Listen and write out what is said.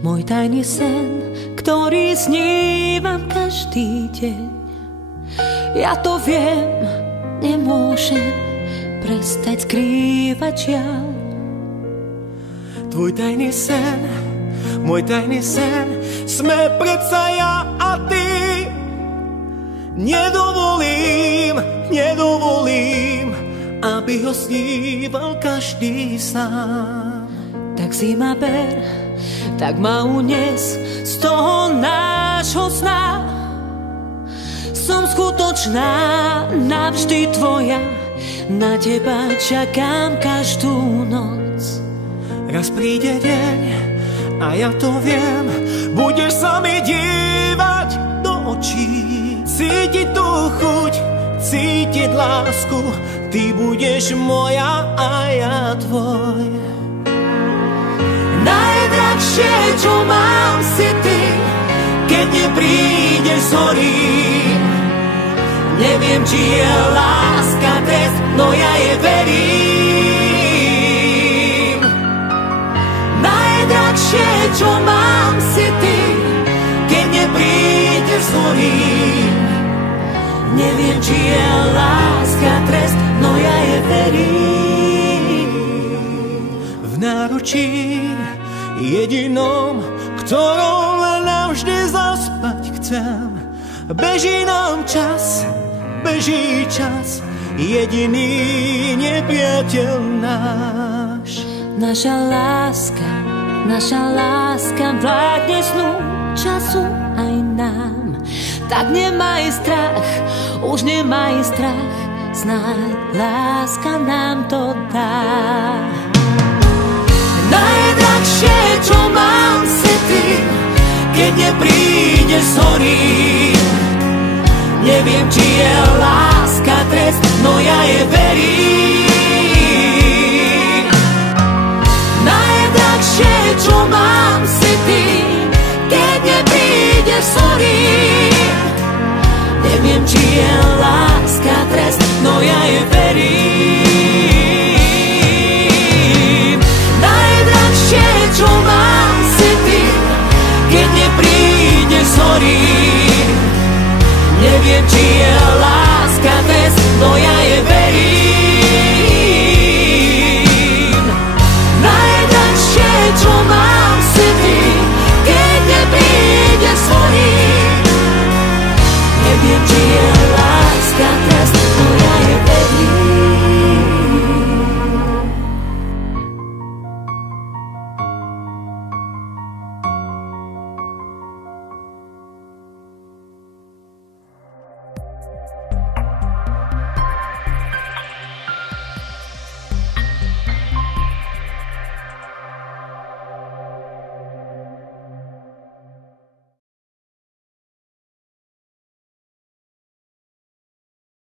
môj tajný sen, ktorý snívam každý deň. Ja to viem, nemôžem prestať skrývať žiaľ. Tvoj tajný sen, môj tajný sen, sme predsa ja a ty. Nedovolím, aby ho sníval každý sám. Tak si ma ber, tak ma unies z toho nášho sna. Som skutočná, navždy tvoja, na teba čakám každú noc. Raz príde deň a ja to viem, budeš sa mi dívať do očí, cítiť tú chuť, cítiť lásku, ty budeš moja a ja tvoj. Najdrahšie, čo mám, si ty, keď neprídeš z horí. Neviem, či je láska trest, no ja je verím. Najdrahšie, čo mám, si ty, keď neprídeš z horí. Neviem, či je láska trest, no ja je verím. V náručí jedinom, ktorom navždy zaspať chcem. Beží nám čas, beží čas, jediný nepriateľ náš. Naša láska vládne snu, času aj nám. Tak nemaj strach, už nemaj strach, snáď láska nám to dá. Najdrahšie, čo mám, si ty, keď neprídeš z horí. Neviem, či je láska trest, no ja je verím.